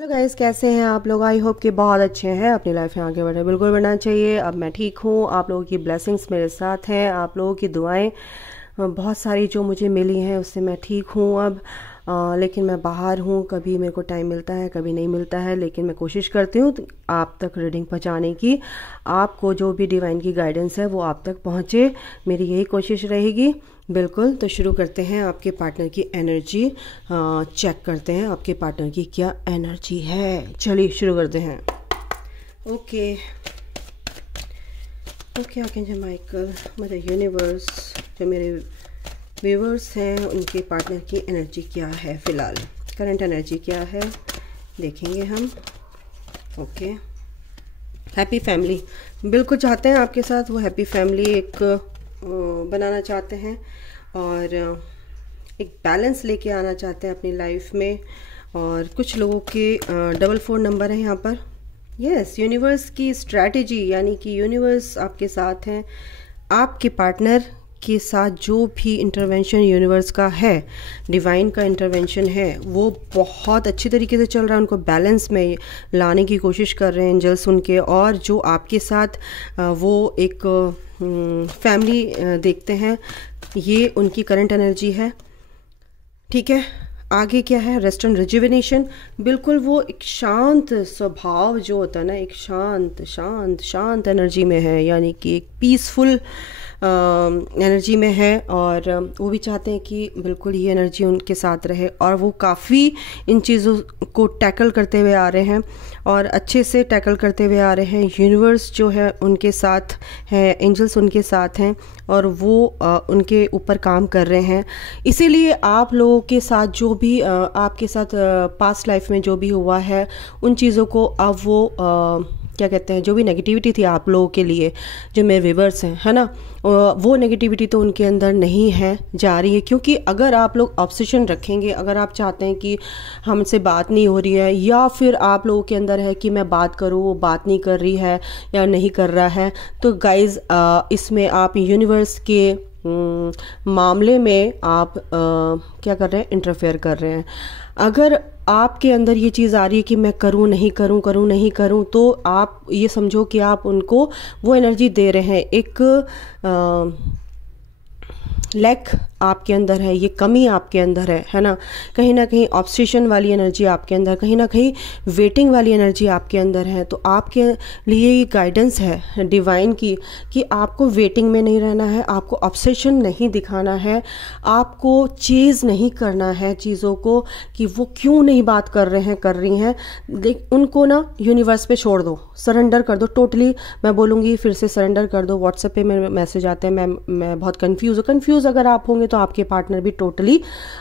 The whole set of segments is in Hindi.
हेलो गाइस, कैसे हैं आप लोग। आई होप कि बहुत अच्छे हैं, अपनी लाइफ में आगे बढ़े बिल्कुल बढ़ना चाहिए। अब मैं ठीक हूँ, आप लोगों की ब्लेसिंग्स मेरे साथ हैं, आप लोगों की दुआएं बहुत सारी जो मुझे मिली हैं उससे मैं ठीक हूँ अब। लेकिन मैं बाहर हूँ, कभी मेरे को टाइम मिलता है कभी नहीं मिलता है, लेकिन मैं कोशिश करती हूँ आप तक रीडिंग पहुँचाने की। आपको जो भी डिवाइन की गाइडेंस है वो आप तक पहुँचे, मेरी यही कोशिश रहेगी। बिल्कुल, तो शुरू करते हैं। आपके पार्टनर की एनर्जी चेक करते हैं, आपके पार्टनर की क्या एनर्जी है। चलिए शुरू करते हैं। Okay okay, archangel Michael, mother universe, जो मेरे व्यूवर्स हैं उनके पार्टनर की एनर्जी क्या है, फ़िलहाल करंट एनर्जी क्या है देखेंगे हम। ओके, हैप्पी फैमिली बिल्कुल चाहते हैं आपके साथ, वो हैप्पी फैमिली एक बनाना चाहते हैं और एक बैलेंस लेके आना चाहते हैं अपनी लाइफ में। और कुछ लोगों के 44 नंबर है यहाँ पर। यस, यूनिवर्स की स्ट्रैटेजी, यानी कि यूनिवर्स आपके साथ हैं। आपके पार्टनर के साथ जो भी इंटरवेंशन यूनिवर्स का है, डिवाइन का इंटरवेंशन है, वो बहुत अच्छी तरीके से चल रहा है। उनको बैलेंस में लाने की कोशिश कर रहे हैं एंजल्स उनके। और जो आपके साथ वो एक फैमिली देखते हैं, ये उनकी करंट एनर्जी है। ठीक है, आगे क्या है, रेस्ट एंड रिजुविनेशन। बिल्कुल वो एक शांत स्वभाव जो होता है ना, एक शांत शांत शांत एनर्जी में है, यानी कि एक पीसफुल एनर्जी में है। और वो भी चाहते हैं कि बिल्कुल ये एनर्जी उनके साथ रहे। और वो काफ़ी इन चीज़ों को टैकल करते हुए आ रहे हैं और अच्छे से टैकल करते हुए आ रहे हैं। यूनिवर्स जो है उनके साथ है, एंजल्स उनके साथ हैं और वो उनके ऊपर काम कर रहे हैं। इसीलिए आप लोगों के साथ जो भी आपके साथ पास्ट लाइफ में जो भी हुआ है, उन चीज़ों को अब वो क्या कहते हैं, जो भी नेगेटिविटी थी आप लोगों के लिए, जो मेरे व्यूवर्स हैं, है ना, वो नेगेटिविटी तो उनके अंदर नहीं है, जा रही है। क्योंकि अगर आप लोग ऑब्सेशन रखेंगे, अगर आप चाहते हैं कि हमसे बात नहीं हो रही है, या फिर आप लोगों के अंदर है कि मैं बात करूँ वो बात नहीं कर रही है या नहीं कर रहा है, तो गाइज इसमें आप यूनिवर्स के मामले में आप क्या कर रहे हैं, इंटरफेयर कर रहे हैं। अगर आपके अंदर ये चीज़ आ रही है कि मैं करूँ नहीं करूँ, करूँ नहीं करूँ, तो आप ये समझो कि आप उनको वो एनर्जी दे रहे हैं। एक लैक आपके अंदर है, ये कमी आपके अंदर है ना कहीं ऑब्सेशन वाली एनर्जी आपके अंदर, कहीं ना कहीं वेटिंग वाली एनर्जी आपके अंदर है। तो आपके लिए ये गाइडेंस है डिवाइन की कि आपको वेटिंग में नहीं रहना है, आपको ऑब्सेशन नहीं दिखाना है, आपको चेज़ नहीं करना है चीज़ों को कि वो क्यों नहीं बात कर रहे हैं, कर रही हैं। उनको ना यूनिवर्स पे छोड़ दो, सरेंडर कर दो टोटली। मैं बोलूँगी फिर से, सरेंडर कर दो। व्हाट्सएप पे मेरे मैसेज आते हैं, मैं बहुत कंफ्यूज अगर आप होंगे तो आपके पार्टनर भी टोटली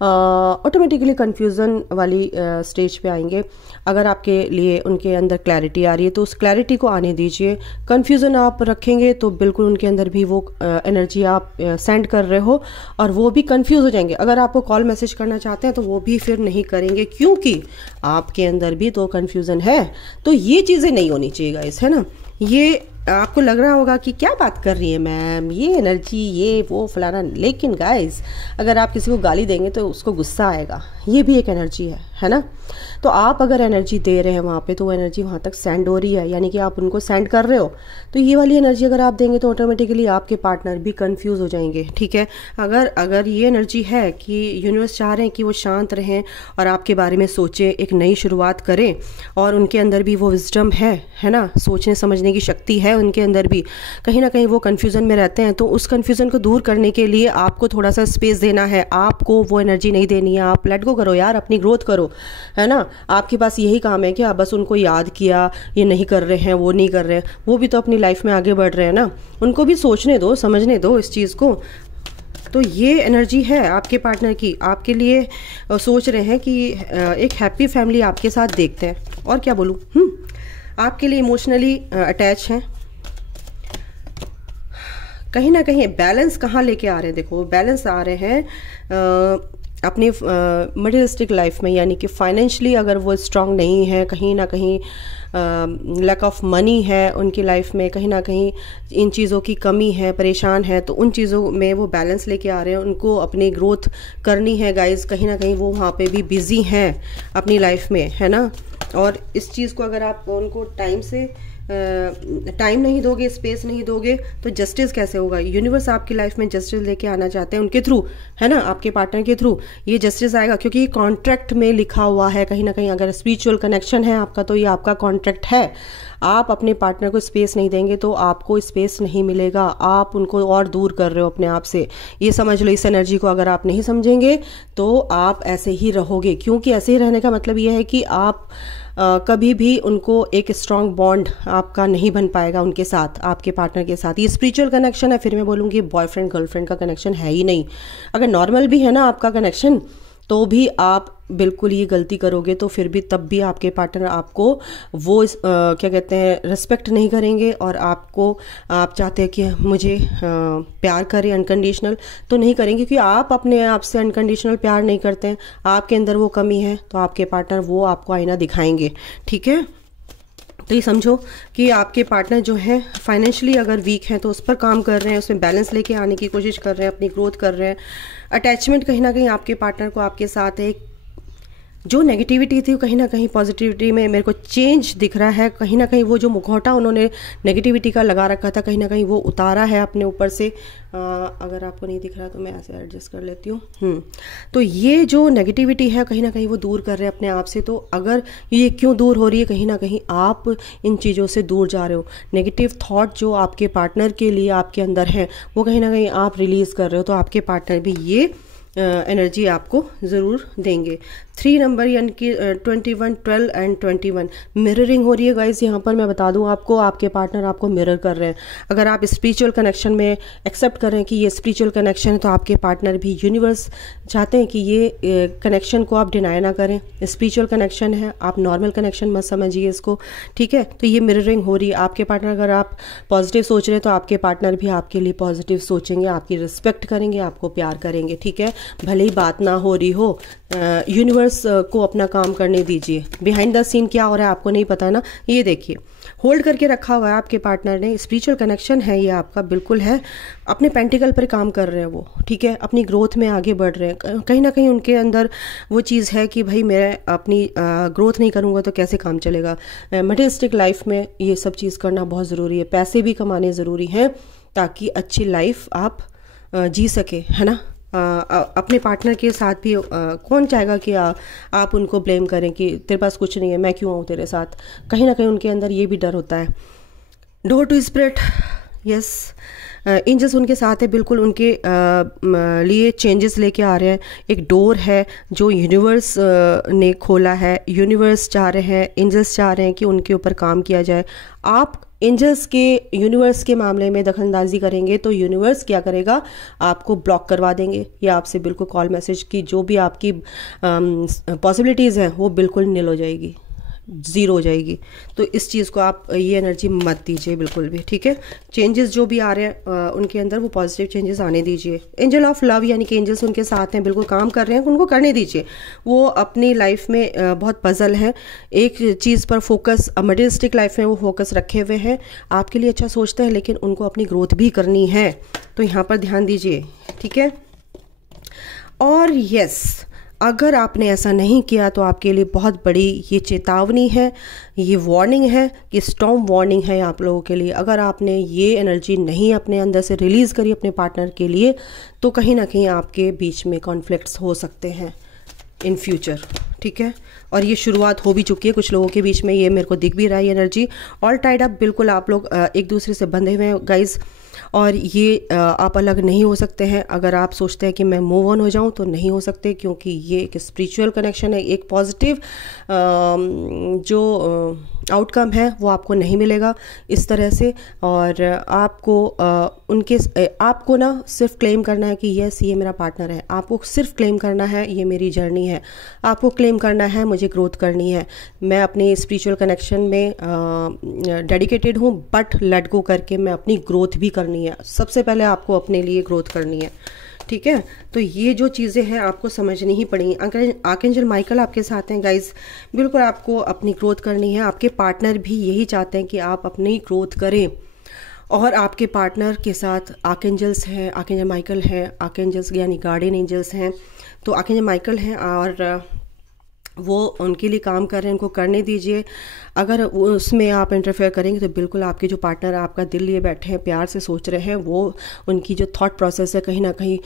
ऑटोमेटिकली कंफ्यूजन वाली स्टेज पे आएंगे। अगर आपके लिए उनके अंदर क्लैरिटी आ रही है तो उस क्लैरिटी को आने दीजिए। कंफ्यूजन आप रखेंगे तो बिल्कुल उनके अंदर भी वो एनर्जी आप सेंड कर रहे हो और वो भी कंफ्यूज हो जाएंगे। अगर आपको कॉल मैसेज करना चाहते हैं तो वो भी फिर नहीं करेंगे, क्योंकि आपके अंदर भी तो कंफ्यूजन है। तो ये चीज़ें नहीं होनी चाहिए गाइस, है ना। ये आपको लग रहा होगा कि क्या बात कर रही है मैम, ये एनर्जी, ये वो फलाना, लेकिन गाइस अगर आप किसी को गाली देंगे तो उसको गुस्सा आएगा, ये भी एक एनर्जी है ना। तो आप अगर एनर्जी दे रहे हैं वहाँ पे तो वो एनर्जी वहाँ तक सेंड हो रही है, यानी कि आप उनको सेंड कर रहे हो। तो ये वाली एनर्जी अगर आप देंगे तो ऑटोमेटिकली आपके पार्टनर भी कंफ्यूज हो जाएंगे। ठीक है, अगर ये एनर्जी है कि यूनिवर्स चाह रहे हैं कि वो शांत रहें और आपके बारे में सोचें, एक नई शुरुआत करें, और उनके अंदर भी वो विजडम है ना, सोचने समझने की शक्ति है उनके अंदर भी। कहीं ना कहीं वो कन्फ्यूज़न में रहते हैं, तो उस कन्फ्यूज़न को दूर करने के लिए आपको थोड़ा सा स्पेस देना है, आपको वो एनर्जी नहीं देनी है। आप लेट गो करो यार, अपनी ग्रोथ करो, है ना। आपके पास यही काम है कि आप बस उनको याद किया, ये नहीं कर रहे हैं, वो नहीं कर रहे हैं, वो भी तो अपनी लाइफ में आगे बढ़ रहे हैं ना, उनको भी सोचने दो, समझने दो इस चीज़ को। तो ये एनर्जी है आपके पार्टनर की, आपके लिए सोच रहे हैं कि एक हैप्पी फैमिली आपके साथ देखते हैं। और क्या बोलूँ, आपके लिए इमोशनली अटैच हैं। कहीं ना कहीं बैलेंस कहाँ लेके आ रहे हैं, देखो बैलेंस आ रहे हैं अपनी मटेरियलिस्टिक लाइफ में, यानी कि फाइनेंशियली अगर वो स्ट्रांग नहीं है, कहीं ना कहीं लैक ऑफ मनी है उनकी लाइफ में, कहीं ना कहीं इन चीज़ों की कमी है, परेशान है, तो उन चीज़ों में वो बैलेंस लेके आ रहे हैं। उनको अपनी ग्रोथ करनी है गाइस, कहीं ना कहीं वो वहाँ पे भी बिजी हैं अपनी लाइफ में, है ना। और इस चीज़ को अगर आप उनको टाइम नहीं दोगे, स्पेस नहीं दोगे, तो जस्टिस कैसे होगा? यूनिवर्स आपकी लाइफ में जस्टिस लेके आना चाहते हैं उनके थ्रू, है ना, आपके पार्टनर के थ्रू ये जस्टिस आएगा, क्योंकि ये कॉन्ट्रैक्ट में लिखा हुआ है कहीं ना कहीं। अगर स्पिरिचुअल कनेक्शन है आपका तो ये आपका कॉन्ट्रैक्ट है। आप अपने पार्टनर को स्पेस नहीं देंगे तो आपको स्पेस नहीं मिलेगा, आप उनको और दूर कर रहे हो अपने आप से, ये समझ लो। इस एनर्जी को अगर आप नहीं समझेंगे तो आप ऐसे ही रहोगे, क्योंकि ऐसे ही रहने का मतलब ये है कि आप कभी भी उनको एक स्ट्रांग बॉन्ड आपका नहीं बन पाएगा उनके साथ, आपके पार्टनर के साथ। ये स्पिरिचुअल कनेक्शन है, फिर मैं बोलूँगी बॉयफ्रेंड गर्लफ्रेंड का कनेक्शन है ही नहीं। अगर नॉर्मल भी है ना आपका कनेक्शन, तो भी आप बिल्कुल ये गलती करोगे तो फिर भी तब भी आपके पार्टनर आपको वो क्या कहते हैं, रिस्पेक्ट नहीं करेंगे। और आप चाहते हैं कि मुझे प्यार करें अनकंडीशनल, तो नहीं करेंगे, क्योंकि आप अपने आप से अनकंडीशनल प्यार नहीं करते हैं, आपके अंदर वो कमी है, तो आपके पार्टनर वो आपको आईना दिखाएंगे। ठीक है, तो ये समझो कि आपके पार्टनर जो है फाइनेंशियली अगर वीक हैं तो उस पर काम कर रहे हैं, उसमें बैलेंस लेके आने की कोशिश कर रहे हैं, अपनी ग्रोथ कर रहे हैं। अटैचमेंट कहीं ना कहीं आपके पार्टनर को आपके साथ है, जो नेगेटिविटी थी कहीं ना कहीं पॉजिटिविटी में मेरे को चेंज दिख रहा है। कहीं ना कहीं वो जो मुखौटा उन्होंने नेगेटिविटी का लगा रखा था, कहीं ना कहीं वो उतारा है अपने ऊपर से। अगर आपको नहीं दिख रहा तो मैं ऐसे एडजस्ट कर लेती हूँ। तो ये जो नेगेटिविटी है कहीं ना कहीं वो दूर कर रहे हैं अपने आप से। तो अगर ये क्यों दूर हो रही है, कहीं ना कहीं आप इन चीज़ों से दूर जा रहे हो। नेगेटिव थॉट जो आपके पार्टनर के लिए आपके अंदर है वो कहीं ना कहीं आप रिलीज़ कर रहे हो, तो आपके पार्टनर भी ये एनर्जी आपको ज़रूर देंगे। 3 नंबर यानी कि 21, 12 एंड 21 मिररिंग हो रही है गाइस। यहाँ पर मैं बता दूँ आपको, आपके पार्टनर आपको मिरर कर रहे हैं। अगर आप स्पिरिचुअल कनेक्शन में एक्सेप्ट कर रहे हैं कि ये स्पिरिचुअल कनेक्शन है, तो आपके पार्टनर भी, यूनिवर्स चाहते हैं कि ये कनेक्शन को आप डिनाई ना करें। स्पिरिचुअल कनेक्शन है, आप नॉर्मल कनेक्शन मत समझिए इसको, ठीक है। तो ये मिररिंग हो रही है। आपके पार्टनर, अगर आप पॉजिटिव सोच रहे हैं तो आपके पार्टनर भी आपके लिए पॉजिटिव सोचेंगे, आपकी रिस्पेक्ट करेंगे, आपको प्यार करेंगे, ठीक है। भले ही बात ना हो रही हो, यूनिवर्स को अपना काम करने दीजिए। बिहाइंड द सीन क्या हो रहा है आपको नहीं पता ना, ये देखिए होल्ड करके रखा हुआ है आपके पार्टनर ने। स्पिरिचुअल कनेक्शन है ये आपका, बिल्कुल है। अपने पेंटिकल पर काम कर रहे हैं वो, ठीक है, अपनी ग्रोथ में आगे बढ़ रहे हैं। कहीं ना कहीं उनके अंदर वो चीज़ है कि भाई मैं अपनी ग्रोथ नहीं करूँगा तो कैसे काम चलेगा। मटेरियलिस्टिक लाइफ में ये सब चीज़ करना बहुत ज़रूरी है, पैसे भी कमाने ज़रूरी हैं ताकि अच्छी लाइफ आप जी सके, है ना। अपने पार्टनर के साथ भी कौन चाहेगा कि आप उनको ब्लेम करें कि तेरे पास कुछ नहीं है, मैं क्यों आऊँ तेरे साथ। कहीं ना कहीं उनके अंदर ये भी डर होता है। Door to spirit, yes, angels उनके साथ है, बिल्कुल उनके लिए चेंजेस लेके आ रहे हैं। एक डोर है जो यूनिवर्स ने खोला है। यूनिवर्स चाह रहे हैं, एंजल्स चाह रहे हैं कि उनके ऊपर काम किया जाए। आप एंजल्स के, यूनिवर्स के मामले में दखलंदाजी करेंगे तो यूनिवर्स क्या करेगा, आपको ब्लॉक करवा देंगे या आपसे बिल्कुल कॉल मैसेज की जो भी आपकी पॉसिबिलिटीज़ हैं वो बिल्कुल निल हो जाएगी, ज़ीरो हो जाएगी। तो इस चीज़ को आप ये एनर्जी मत दीजिए बिल्कुल भी, ठीक है। चेंजेस जो भी आ रहे हैं उनके अंदर वो पॉजिटिव चेंजेस आने दीजिए। एंजल ऑफ लव यानी कि एंजल्स उनके साथ हैं, बिल्कुल काम कर रहे हैं, उनको करने दीजिए। वो अपनी लाइफ में बहुत पजल है, एक चीज़ पर फोकस, मटेरियलिस्टिक लाइफ में वो फोकस रखे हुए हैं। आपके लिए अच्छा सोचते हैं लेकिन उनको अपनी ग्रोथ भी करनी है, तो यहाँ पर ध्यान दीजिए, ठीक है। और यस, अगर आपने ऐसा नहीं किया तो आपके लिए बहुत बड़ी ये चेतावनी है, ये वार्निंग है, कि स्टॉर्म वार्निंग है आप लोगों के लिए। अगर आपने ये एनर्जी नहीं अपने अंदर से रिलीज़ करी अपने पार्टनर के लिए, तो कहीं ना कहीं आपके बीच में कॉन्फ्लिक्ट्स हो सकते हैं इन फ्यूचर, ठीक है। और ये शुरुआत हो भी चुकी है कुछ लोगों के बीच में, ये मेरे को दिख भी रहा है ये एनर्जी। ऑल टाइड अप, बिल्कुल आप लोग एक दूसरे से बंधे हुए हैं गाइज, और ये आप अलग नहीं हो सकते हैं। अगर आप सोचते हैं कि मैं मूव ऑन हो जाऊं तो नहीं हो सकते, क्योंकि ये एक स्पिरिचुअल कनेक्शन है। एक पॉजिटिव जो आउटकम है वो आपको नहीं मिलेगा इस तरह से। और आपको ना सिर्फ क्लेम करना है कि यस ये मेरा पार्टनर है। आपको सिर्फ क्लेम करना है ये मेरी जर्नी है। आपको क्लेम करना है मुझे ग्रोथ करनी है, मैं अपने स्पिरिचुअल कनेक्शन में डेडिकेटेड हूँ, बट लेट गो करके मैं अपनी ग्रोथ भी करनी है। सबसे पहले आपको अपने लिए ग्रोथ करनी है, ठीक है। तो ये जो चीज़ें हैं आपको समझनी ही पड़ेंगी। आर्कएंजल माइकल आपके साथ हैं गाइज, बिल्कुल आपको अपनी ग्रोथ करनी है। आपके पार्टनर भी यही चाहते हैं कि आप अपनी ग्रोथ करें, और आपके पार्टनर के साथ आर्कएंजल्स हैं, आर्कएंजल माइकल हैं, आर्कएंजल्स यानी गार्डियन एंजल्स हैं। तो आर्कएंजल माइकल हैं और वो उनके लिए काम कर रहे हैं, उनको करने दीजिए। अगर उसमें आप इंटरफेयर करेंगे तो बिल्कुल आपके जो पार्टनर आपका दिल लिए बैठे हैं, प्यार से सोच रहे हैं, वो उनकी जो थॉट प्रोसेस है कहीं ना कहीं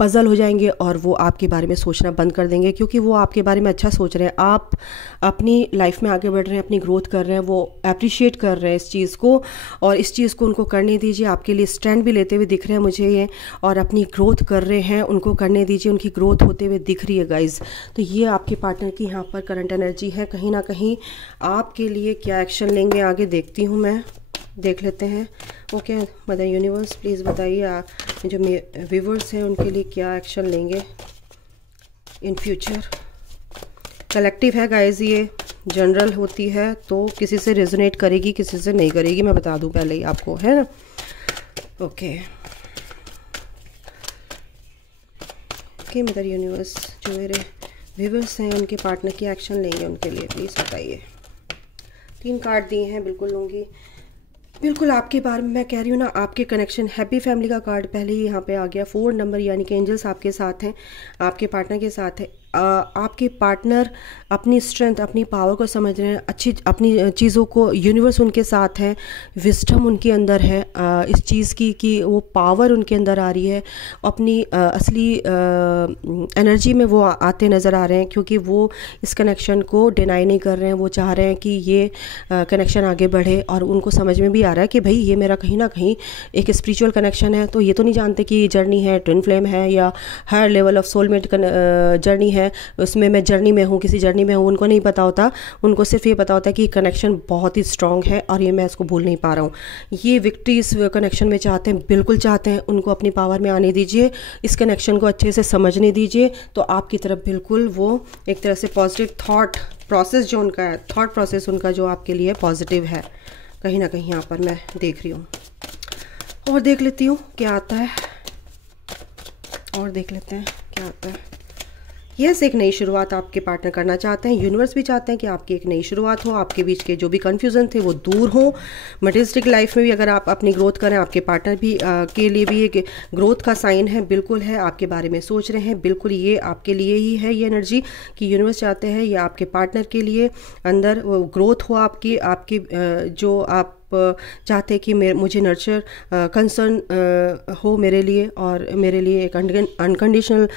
पजल हो जाएंगे और वो आपके बारे में सोचना बंद कर देंगे, क्योंकि वो आपके बारे में अच्छा सोच रहे हैं। आप अपनी लाइफ में आगे बढ़ रहे हैं, अपनी ग्रोथ कर रहे हैं, वो अप्रिशिएट कर रहे हैं इस चीज़ को, और इस चीज़ को उनको करने दीजिए। आपके लिए स्टैंड भी लेते हुए दिख रहे हैं मुझे ये, और अपनी ग्रोथ कर रहे हैं, उनको करने दीजिए। उनकी ग्रोथ होते हुए दिख रही है गाइज। तो ये आपके पार्टनर की यहाँ पर करंट एनर्जी है। कहीं ना कहीं आपके लिए क्या एक्शन लेंगे आगे देखती हूँ मैं, देख लेते हैं। ओके मदर यूनिवर्स प्लीज़ बताइए जो व्यूअर्स हैं उनके लिए क्या एक्शन लेंगे इन फ्यूचर। कलेक्टिव है गाइज, ये जनरल होती है तो किसी से रेजोनेट करेगी, किसी से नहीं करेगी, मैं बता दूं पहले ही आपको, है ना। ओके ओके मदर यूनिवर्स, जो मेरे व्यूअर्स हैं उनके पार्टनर की एक्शन लेंगे उनके लिए प्लीज़ बताइए। 3 कार्ड दिए हैं, बिल्कुल लूँगी। बिल्कुल आपके बारे में मैं कह रही हूँ ना, आपके कनेक्शन, हैप्पी फैमिली का कार्ड पहले ही यहाँ पे आ गया। 4 नंबर यानी कि एंजल्स आपके साथ हैं, आपके पार्टनर के साथ है। आपके पार्टनर अपनी स्ट्रेंथ, अपनी पावर को समझ रहे हैं, अच्छी अपनी चीज़ों को, यूनिवर्स उनके साथ है, विजडम उनके अंदर है इस चीज़ की कि वो पावर उनके अंदर आ रही है। अपनी असली एनर्जी में वो आते नज़र आ रहे हैं, क्योंकि वो इस कनेक्शन को डिनाई नहीं कर रहे हैं। वो चाह रहे हैं कि ये कनेक्शन आगे बढ़े, और उनको समझ में भी आ रहा है कि भाई ये मेरा कहीं ना कहीं एक स्पिरिचुअल कनेक्शन है। तो ये तो नहीं जानते कि जर्नी है, ट्विन फ्लेम है, या higher level of soulmate journey है, उसमें मैं जर्नी में हूँ, किसी जर्नी में हूँ, उनको नहीं पता होता। उनको सिर्फ ये पता होता है कि कनेक्शन बहुत ही स्ट्रांग है और ये मैं इसको भूल नहीं पा रहा हूँ। ये विक्ट्री इस कनेक्शन में चाहते हैं, बिल्कुल चाहते हैं। उनको अपनी पावर में आने दीजिए, इस कनेक्शन को अच्छे से समझने दीजिए, तो आपकी तरफ बिल्कुल वो एक तरह से पॉजिटिव थॉट प्रोसेस जो उनका है, थॉट प्रोसेस उनका जो आपके लिए पॉजिटिव है, कहीं ना कहीं यहाँ पर मैं देख रही हूँ। और देख लेती हूँ क्या आता है, और देख लेते हैं क्या आता है। यस, एक नई शुरुआत आपके पार्टनर करना चाहते हैं। यूनिवर्स भी चाहते हैं कि आपकी एक नई शुरुआत हो, आपके बीच के जो भी कन्फ्यूज़न थे वो दूर हो। मटेरियलिस्टिक लाइफ में भी अगर आप अपनी ग्रोथ करें, आपके पार्टनर भी के लिए भी एक ग्रोथ का साइन है, बिल्कुल है। आपके बारे में सोच रहे हैं, बिल्कुल ये आपके लिए ही है ये एनर्जी कि यूनिवर्स चाहते हैं ये आपके पार्टनर के लिए अंदर वो ग्रोथ हो आपकी जो आप चाहते हैं कि मुझे नर्चर कंसर्न हो मेरे लिए, और मेरे लिए एक अनकंडीशनल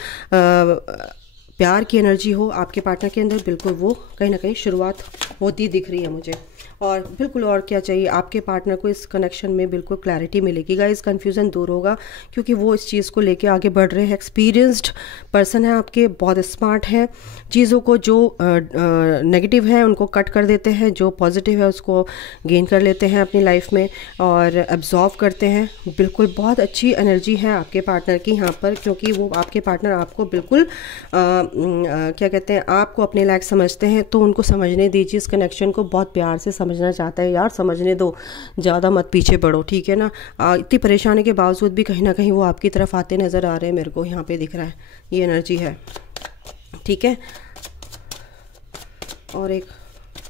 प्यार की एनर्जी हो आपके पार्टनर के अंदर। बिल्कुल वो कहीं ना कहीं शुरुआत होती दिख रही है मुझे। और बिल्कुल और क्या चाहिए आपके पार्टनर को, इस कनेक्शन में बिल्कुल क्लैरिटी मिलेगी गाइस, कन्फ्यूज़न दूर होगा, क्योंकि वो इस चीज़ को लेके आगे बढ़ रहे हैं। एक्सपीरियंस्ड पर्सन है आपके, बहुत स्मार्ट है, चीज़ों को जो नेगेटिव है उनको कट कर देते हैं, जो पॉजिटिव है उसको गेन कर लेते हैं अपनी लाइफ में और एब्जॉर्व करते हैं। बिल्कुल बहुत अच्छी एनर्जी है आपके पार्टनर की यहाँ पर, क्योंकि वो आपके पार्टनर आपको बिल्कुल क्या कहते हैं, आपको अपने लायक समझते हैं। तो उनको समझने दीजिए, इस कनेक्शन को बहुत प्यार से समझना चाहता है। यार समझने दो, ज़्यादा मत पीछे बढ़ो, ठीक है ना। इतनी परेशानी के बावजूद भी कहीं ना कहीं वो आपकी तरफ आते नज़र आ रहे हैं, मेरे को यहाँ पे दिख रहा है, ये एनर्जी है, ठीक है। और एक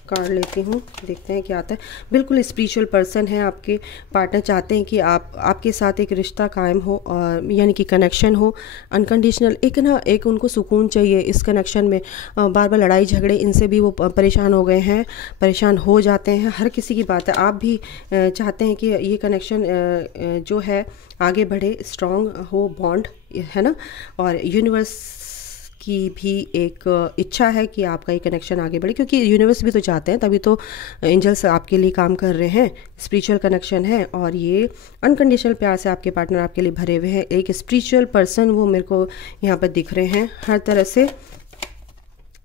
कार्ड लेती हूँ, देखते हैं क्या आता है। बिल्कुल स्पिरिचुअल पर्सन है आपके पार्टनर, चाहते हैं कि आपके साथ एक रिश्ता कायम हो, और यानी कि कनेक्शन हो अनकंडीशनल। एक उनको सुकून चाहिए इस कनेक्शन में। बार बार लड़ाई झगड़े इनसे भी वो परेशान हो गए हैं, परेशान हो जाते हैं। हर किसी की बात है, आप भी चाहते हैं कि ये कनेक्शन जो है आगे बढ़े, स्ट्रॉन्ग हो बॉन्ड, है ना। और यूनिवर्स की भी एक इच्छा है कि आपका ये कनेक्शन आगे बढ़े, क्योंकि यूनिवर्स भी तो चाहते हैं, तभी तो एंजल्स आपके लिए काम कर रहे हैं। स्पिरिचुअल कनेक्शन है और ये अनकंडीशनल प्यार से आपके पार्टनर आपके लिए भरे हुए हैं। एक स्पिरिचुअल पर्सन वो मेरे को यहाँ पर दिख रहे हैं, हर तरह से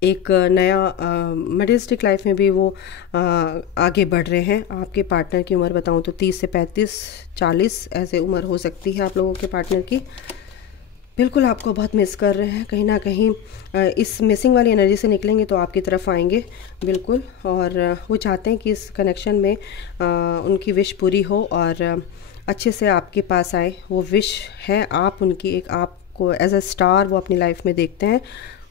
एक नया मटेरियलिस्टिक लाइफ में भी वो आगे बढ़ रहे हैं। आपके पार्टनर की उम्र बताऊँ तो 30 से 35, 40 ऐसे उम्र हो सकती है आप लोगों के पार्टनर की। बिल्कुल आपको बहुत मिस कर रहे हैं, कहीं ना कहीं इस मिसिंग वाली एनर्जी से निकलेंगे तो आपकी तरफ आएंगे बिल्कुल। और वो चाहते हैं कि इस कनेक्शन में उनकी विश पूरी हो और अच्छे से आपके पास आए। वो विश है आप उनकी, एक आपको एज अ स्टार वो अपनी लाइफ में देखते हैं,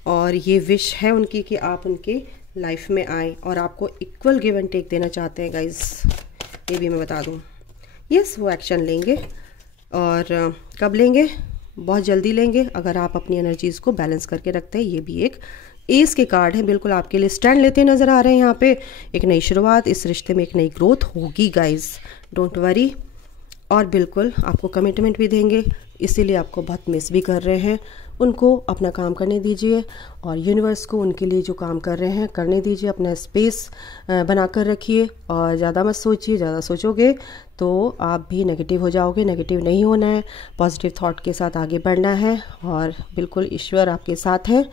और ये विश है उनकी कि आप उनकी लाइफ में आए और आपको इक्वल गिव एंड टेक देना चाहते हैं गाइस, ये भी मैं बता दूँ। यस, वो एक्शन लेंगे, और कब लेंगे? बहुत जल्दी लेंगे, अगर आप अपनी एनर्जीज़ को बैलेंस करके रखते हैं। ये भी एक एस के कार्ड हैं, बिल्कुल आपके लिए स्टैंड लेते नज़र आ रहे हैं यहाँ पे। एक नई शुरुआत, इस रिश्ते में एक नई ग्रोथ होगी गाइज, डोंट वरी। और बिल्कुल आपको कमिटमेंट भी देंगे, इसीलिए आपको बहुत मिस भी कर रहे हैं। उनको अपना काम करने दीजिए और यूनिवर्स को उनके लिए जो काम कर रहे हैं करने दीजिए। अपना स्पेस बना कर रखिए और ज़्यादा मत सोचिए, ज़्यादा सोचोगे तो आप भी नेगेटिव हो जाओगे। नेगेटिव नहीं होना है, पॉजिटिव थॉट के साथ आगे बढ़ना है और बिल्कुल ईश्वर आपके साथ है।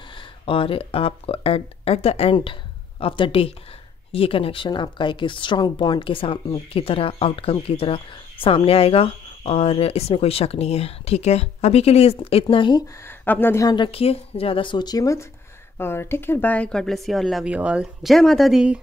और आपको at the end of the day ये कनेक्शन आपका एक स्ट्रॉन्ग बॉन्ड की तरह, आउटकम की तरह सामने आएगा और इसमें कोई शक नहीं है। ठीक है, अभी के लिए इतना ही। अपना ध्यान रखिए, ज़्यादा सोचिए मत और take care, bye, god bless you all, love you all, जय माता दी।